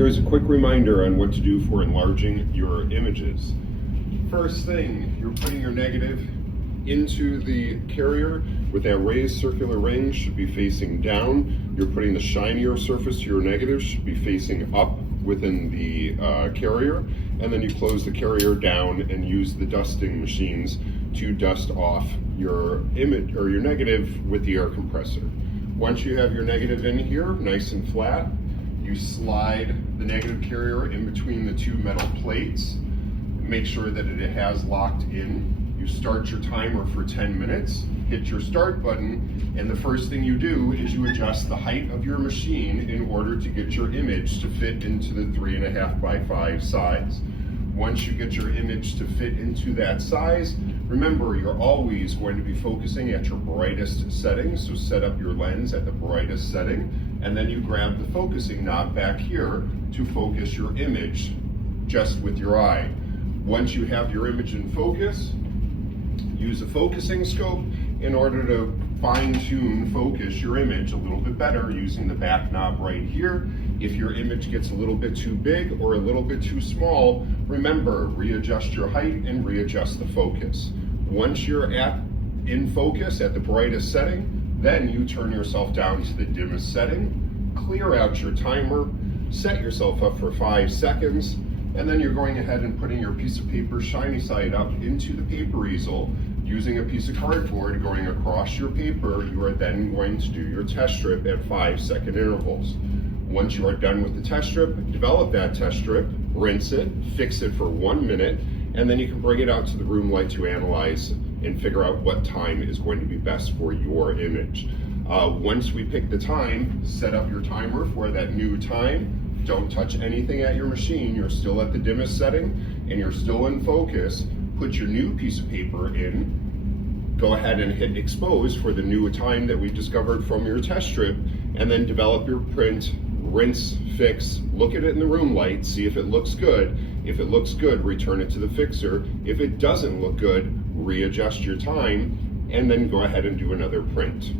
Here's a quick reminder on what to do for enlarging your images. First thing, you're putting your negative into the carrier with that raised circular ring, should be facing down. You're putting the shinier surface to your negative, should be facing up within the carrier, and then you close the carrier down and use the dusting machines to dust off your image or your negative with the air compressor. Once you have your negative in here, nice and flat, you slide the negative carrier in between the two metal plates. Make sure that it has locked in. You start your timer for 10 minutes, hit your start button, and the first thing you do is you adjust the height of your machine in order to get your image to fit into the 3.5 by 5 size. Once you get your image to fit into that size, remember you're always going to be focusing at your brightest setting, so set up your lens at the brightest setting, and then you grab the focusing knob back here to focus your image just with your eye. Once you have your image in focus, use a focusing scope in order to fine-tune focus your image a little bit better using the back knob right here. If your image gets a little bit too big or a little bit too small, remember, readjust your height and readjust the focus. Once you're in focus at the brightest setting, then you turn yourself down to the dimmest setting, clear out your timer, set yourself up for 5 seconds, and then you're going ahead and putting your piece of paper shiny side up into the paper easel. Using a piece of cardboard going across your paper, you are then going to do your test strip at 5-second intervals. Once you are done with the test strip, develop that test strip, rinse it, fix it for 1 minute, and then you can bring it out to the room light to analyze and figure out what time is going to be best for your image. Once we pick the time, set up your timer for that new time. Don't touch anything at your machine. You're still at the dimmest setting and you're still in focus. Put your new piece of paper in, go ahead and hit expose for the new time that we discovered from your test strip, and then develop your print, rinse, fix, look at it in the room light, see if it looks good. If it looks good, return it to the fixer. If it doesn't look good, readjust your time, and then go ahead and do another print.